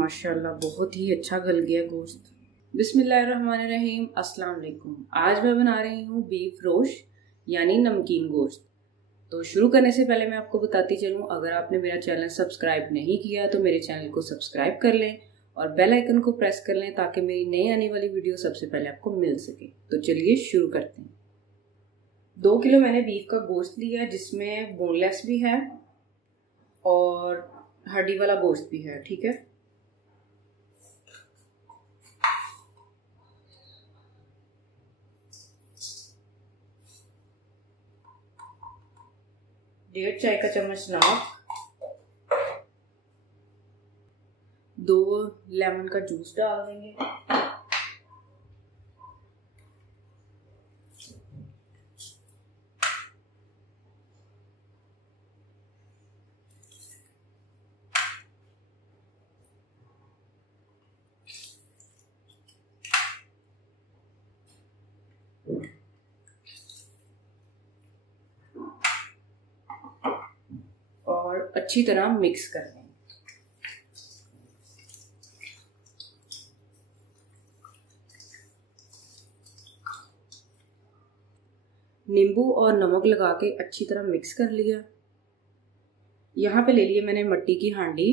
माशाल्लाह बहुत ही अच्छा गल गया गोश्त। बिस्मिल्लाहिर्रहमानिर्रहीम, अस्सलाम वालेकुम। आज मैं बना रही हूँ बीफ रोस्ट यानी नमकीन गोश्त। तो शुरू करने से पहले मैं आपको बताती चलूँ, अगर आपने मेरा चैनल सब्सक्राइब नहीं किया तो मेरे चैनल को सब्सक्राइब कर लें और बेल आइकन को प्रेस कर लें ताकि मेरी नई आने वाली वीडियो सबसे पहले आपको मिल सके। तो चलिए शुरू करते हैं। 2 किलो मैंने बीफ का गोश्त लिया जिसमें बोनलेस भी है और हड्डी वाला गोश्त भी है। ठीक है, डेढ़ चाय का चम्मच नमक, 2 लेमन का जूस डाल देंगे, और अच्छी तरह मिक्स कर देंगे। नींबू और नमक लगा के अच्छी तरह मिक्स कर लिया। यहाँ पे ले लिए मैंने मिट्टी की हांडी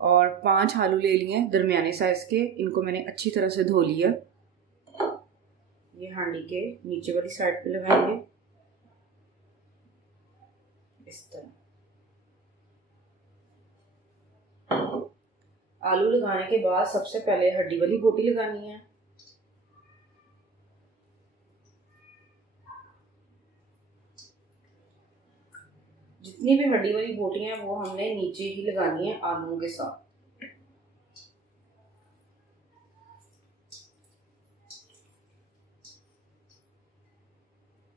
और 5 आलू ले लिए दरमियाने साइज के। इनको मैंने अच्छी तरह से धो लिया। ये हांडी के नीचे वाली साइड पे लगाएंगे इस तरह। आलू लगाने के बाद सबसे पहले हड्डी वाली बोटी लगानी है। जितनी भी हड्डी वाली बोटियां हैं वो हमने नीचे ही लगानी है आलूओं के साथ।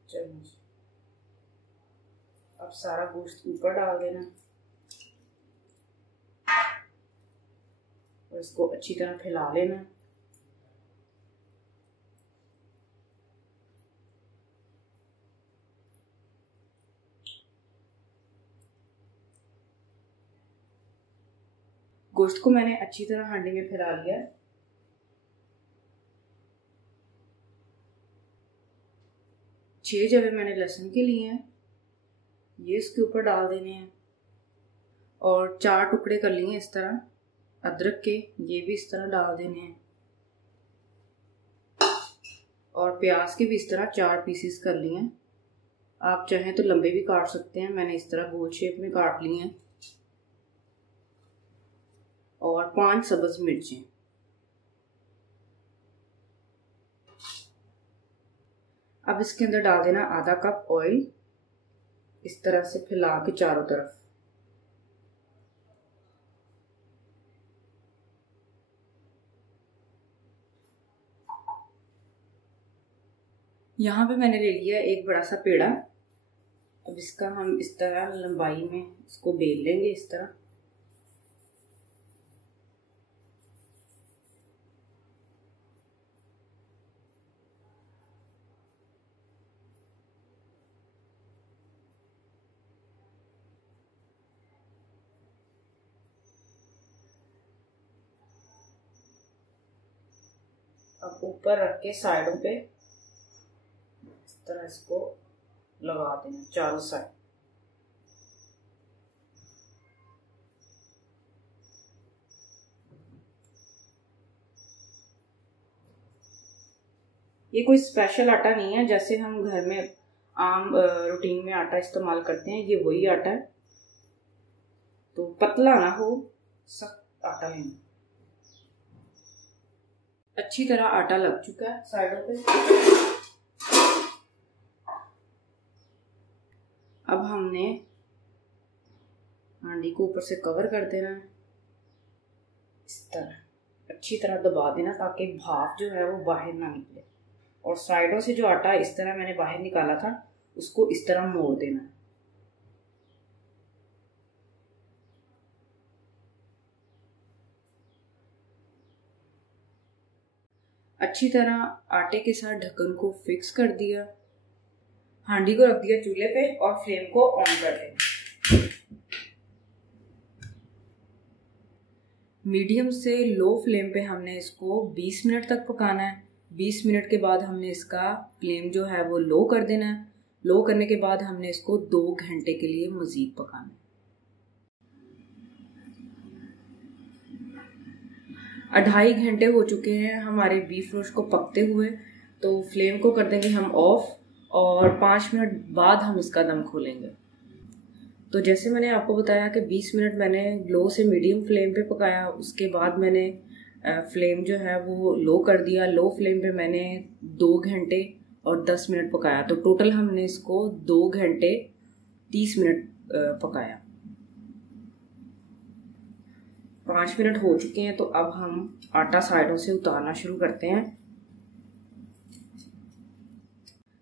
चलो अब सारा गोश्त ऊपर डाल देना और इसको अच्छी तरह फैला लेना। गोश्त को मैंने अच्छी तरह हांडी में फैला लिया। छह जवे मैंने लहसुन के लिए हैं, ये इसके ऊपर डाल देने हैं। और 4 टुकड़े कर लिए इस तरह अदरक के, ये भी इस तरह डाल देने हैं। और प्याज के भी इस तरह 4 पीसेस कर लिए हैं। आप चाहें तो लंबे भी काट सकते हैं, मैंने इस तरह गोल शेप में काट लिए हैं। और 5 सब्ज मिर्चें। अब इसके अंदर डाल देना आधा कप ऑयल, इस तरह से फैला के चारों तरफ। यहाँ पे मैंने ले लिया एक बड़ा सा पेड़ा। अब इसका हम इस तरह लंबाई में इसको बेल लेंगे इस तरह। अब ऊपर रख के साइडों पे इस तरह इसको लगा देना चारों साइड। ये कोई स्पेशल आटा नहीं है, जैसे हम घर में आम रूटीन में आटा इस्तेमाल करते हैं, ये वही आटा है। तो पतला ना हो, सख्त आटा लेना। अच्छी तरह आटा लग चुका है साइडों पे। अब हमने हांडी को ऊपर से कवर कर देना है इस तरह। अच्छी तरह दबा देना ताकि भाप जो है वो बाहर ना निकले। और साइडों से जो आटा इस तरह मैंने बाहर निकाला था उसको इस तरह मोड़ देना है। अच्छी तरह आटे के साथ ढक्कन को फिक्स कर दिया। हांडी को रख दिया चूल्हे पे और फ्लेम को ऑन कर दिया। मीडियम से लो फ्लेम पे हमने इसको 20 मिनट तक पकाना है। 20 मिनट के बाद हमने इसका फ्लेम जो है वो लो कर देना है। लो करने के बाद हमने इसको 2 घंटे के लिए मज़ीद पकाना है। 2.5 घंटे हो चुके हैं हमारे बीफ रोस्ट को पकते हुए, तो फ्लेम को कर देंगे हम ऑफ और 5 मिनट बाद हम इसका दम खोलेंगे। तो जैसे मैंने आपको बताया कि 20 मिनट मैंने लो से मीडियम फ्लेम पे पकाया, उसके बाद मैंने फ्लेम जो है वो लो कर दिया। लो फ्लेम पे मैंने 2 घंटे और 10 मिनट पकाया, तो टोटल हमने इसको 2 घंटे 30 मिनट पकाया। 5 मिनट हो चुके हैं, तो अब हम आटा साइडों से उतारना शुरू करते हैं।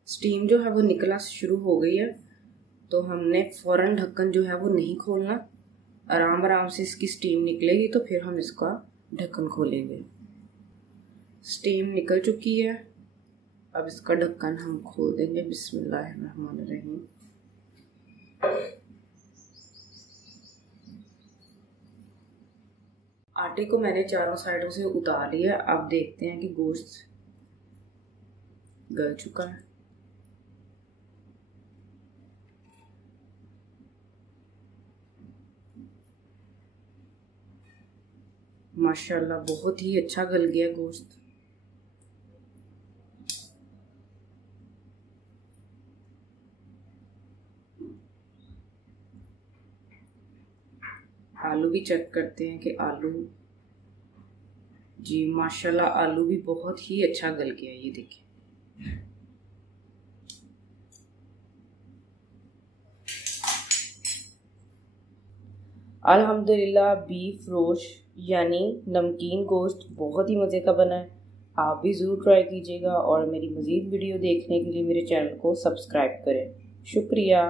स्टीम जो है वो निकलना शुरू हो गई है, तो हमने फ़ौरन ढक्कन जो है वो नहीं खोलना। आराम आराम से इसकी स्टीम निकलेगी तो फिर हम इसका ढक्कन खोलेंगे। स्टीम निकल चुकी है, अब इसका ढक्कन हम खोल देंगे। बिस्मिल्लाहिर्रहमानिर्रहीम। आटे को मैंने चारों साइडों से उतार लिया। अब देखते हैं कि गोश्त गल चुका है। माशाल्लाह बहुत ही अच्छा गल गया गोश्त। आलू भी चेक करते हैं कि आलू, जी माशाल्लाह आलू भी बहुत ही अच्छा गल गया। ये देखिए, अल्हम्दुलिल्लाह बीफ रोस्ट यानी नमकीन गोश्त बहुत ही मज़े का बना है। आप भी ज़रूर ट्राई कीजिएगा और मेरी मज़ीद वीडियो देखने के लिए मेरे चैनल को सब्सक्राइब करें। शुक्रिया।